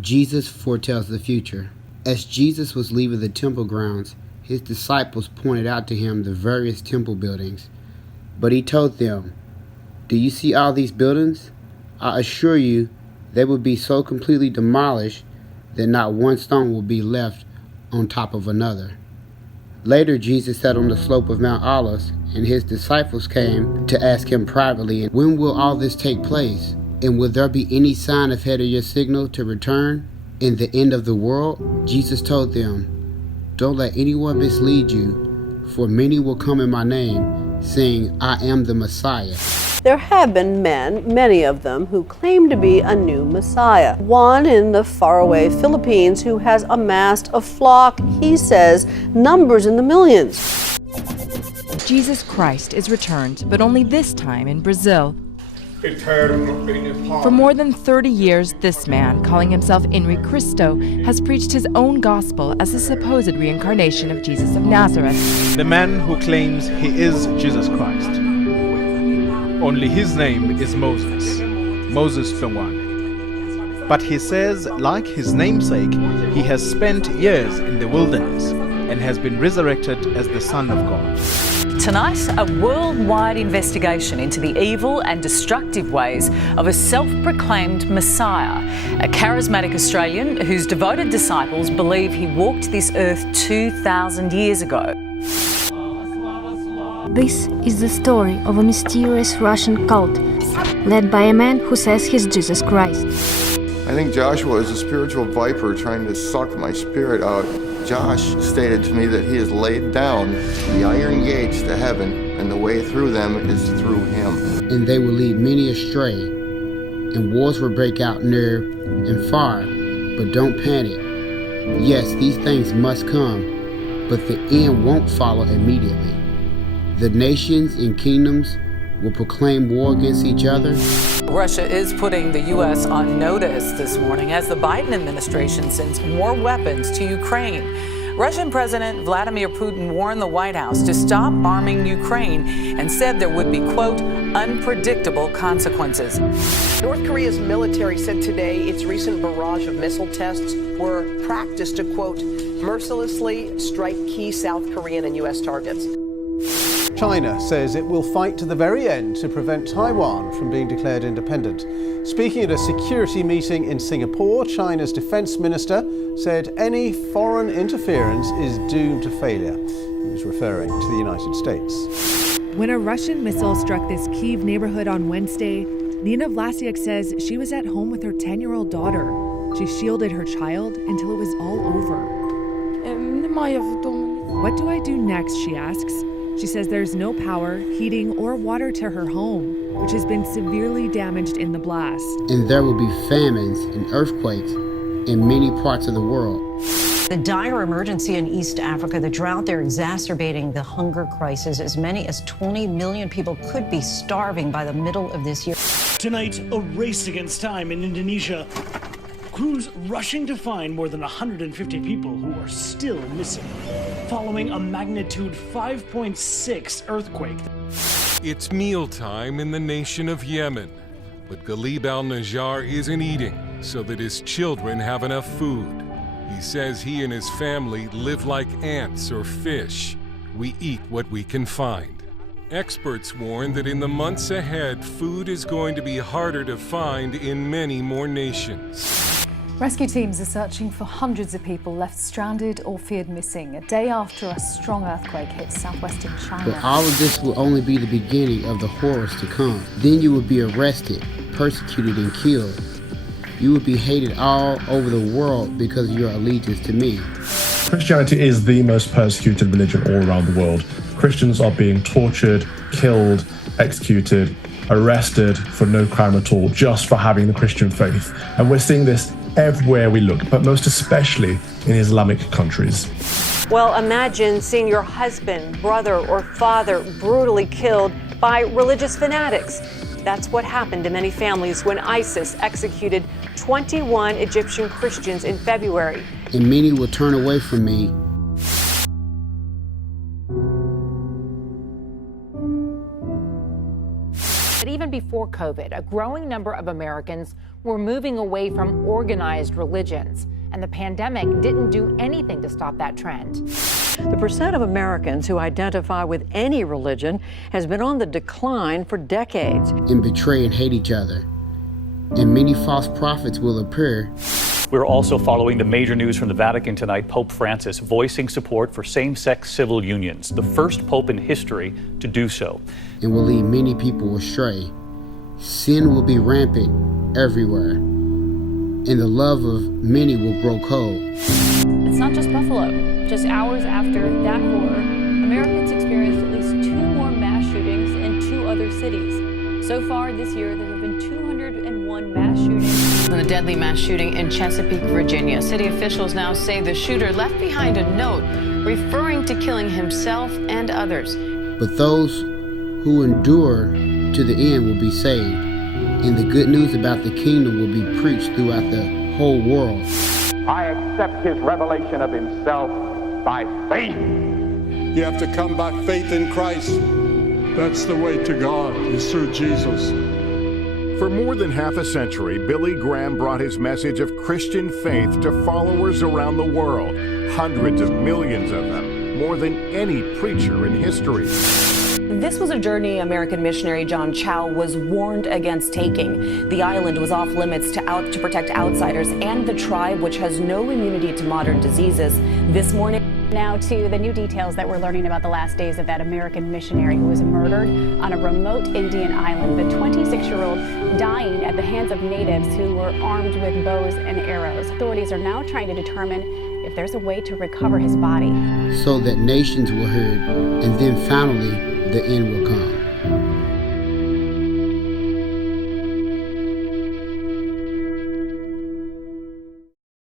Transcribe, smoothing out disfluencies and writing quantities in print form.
Jesus foretells the future. As Jesus was leaving the temple grounds, his disciples pointed out to him the various temple buildings. But he told them, "Do you see all these buildings? I assure you, they will be so completely demolished that not one stone will be left on top of another." Later, Jesus sat on the slope of Mount Olives, and his disciples came to ask him privately, "When will all this take place? And will there be any sign ahead of your signal to return in the end of the world?" Jesus told them, "Don't let anyone mislead you, for many will come in my name, saying, 'I am the Messiah.'" There have been men, many of them, who claim to be a new Messiah. One in the faraway Philippines who has amassed a flock, he says, numbers in the millions. Jesus Christ is returned, but only this time in Brazil. For more than 30 years, this man, calling himself Henri Cristo, has preached his own gospel as a supposed reincarnation of Jesus of Nazareth. The man who claims he is Jesus Christ. Only his name is Moses Longwane. But he says, like his namesake, he has spent years in the wilderness and has been resurrected as the Son of God. Tonight, a worldwide investigation into the evil and destructive ways of a self-proclaimed Messiah, a charismatic Australian whose devoted disciples believe he walked this earth 2,000 years ago. This is the story of a mysterious Russian cult led by a man who says he's Jesus Christ. I think Joshua is a spiritual viper trying to suck my spirit out. Josh stated to me that he has laid down the iron gates to heaven, and the way through them is through him. And they will lead many astray, and wars will break out near and far, but don't panic. Yes, these things must come, but the end won't follow immediately. The nations and kingdoms will proclaim war against each other. Russia is putting the U.S. on notice this morning as the Biden administration sends more weapons to Ukraine. Russian President Vladimir Putin warned the White House to stop arming Ukraine and said there would be, quote, unpredictable consequences. North Korea's military said today its recent barrage of missile tests were practiced to, quote, mercilessly strike key South Korean and U.S. targets. China says it will fight to the very end to prevent Taiwan from being declared independent. Speaking at a security meeting in Singapore, China's defense minister said any foreign interference is doomed to failure. He was referring to the United States. When a Russian missile struck this Kyiv neighborhood on Wednesday, Nina Vlasiuk says she was at home with her 10-year-old daughter. She shielded her child until it was all over. What do I do next, she asks. She says there's no power, heating, or water to her home, which has been severely damaged in the blast. And there will be famines and earthquakes in many parts of the world. The dire emergency in East Africa, the drought there exacerbating the hunger crisis. As many as 20 million people could be starving by the middle of this year. Tonight, a race against time in Indonesia. Crews rushing to find more than 150 people who are still missing, following a magnitude 5.6 earthquake. It's mealtime in the nation of Yemen, but Ghalib al-Najjar isn't eating so that his children have enough food. He says he and his family live like ants or fish. We eat what we can find. Experts warn that in the months ahead, food is going to be harder to find in many more nations. Rescue teams are searching for hundreds of people left stranded or feared missing a day after a strong earthquake hit southwestern China. But all of this will only be the beginning of the horrors to come. Then you will be arrested, persecuted, and killed. You will be hated all over the world because of your allegiance to me. Christianity is the most persecuted religion all around the world. Christians are being tortured, killed, executed, arrested for no crime at all, just for having the Christian faith. And we're seeing this everywhere we look, but most especially in Islamic countries. Well, imagine seeing your husband, brother, or father brutally killed by religious fanatics. That's what happened to many families when ISIS executed 21 Egyptian Christians in February. And many will turn away from me. But even before before COVID, a growing number of Americans were moving away from organized religions, and the pandemic didn't do anything to stop that trend. The percent of Americans who identify with any religion has been on the decline for decades. And betray and hate each other. And many false prophets will appear. We're also following the major news from the Vatican tonight. Pope Francis voicing support for same-sex civil unions, the first pope in history to do so. And will lead many people astray. Sin will be rampant everywhere. And the love of many will grow cold. It's not just Buffalo. Just hours after that horror, Americans experienced at least 2 more mass shootings in 2 other cities. So far this year, there have been 201 mass shootings. In a deadly mass shooting in Chesapeake, Virginia, city officials now say the shooter left behind a note referring to killing himself and others. But those who endure to the end will be saved, and the good news about the kingdom will be preached throughout the whole world. I accept his revelation of himself by faith. You have to come by faith in Christ. That's the way to God, is through Jesus. For more than half a century, Billy Graham brought his message of Christian faith to followers around the world, hundreds of millions of them, more than any preacher in history. This was a journey American missionary John Chow was warned against taking. The island was off limits to protect outsiders and the tribe, which has no immunity to modern diseases. This morning. Now to the new details that we're learning about the last days of that American missionary who was murdered on a remote Indian island. The 26-year-old dying at the hands of natives who were armed with bows and arrows. Authorities are now trying to determine if there's a way to recover his body. So that nations will hear, and then finally the end will come.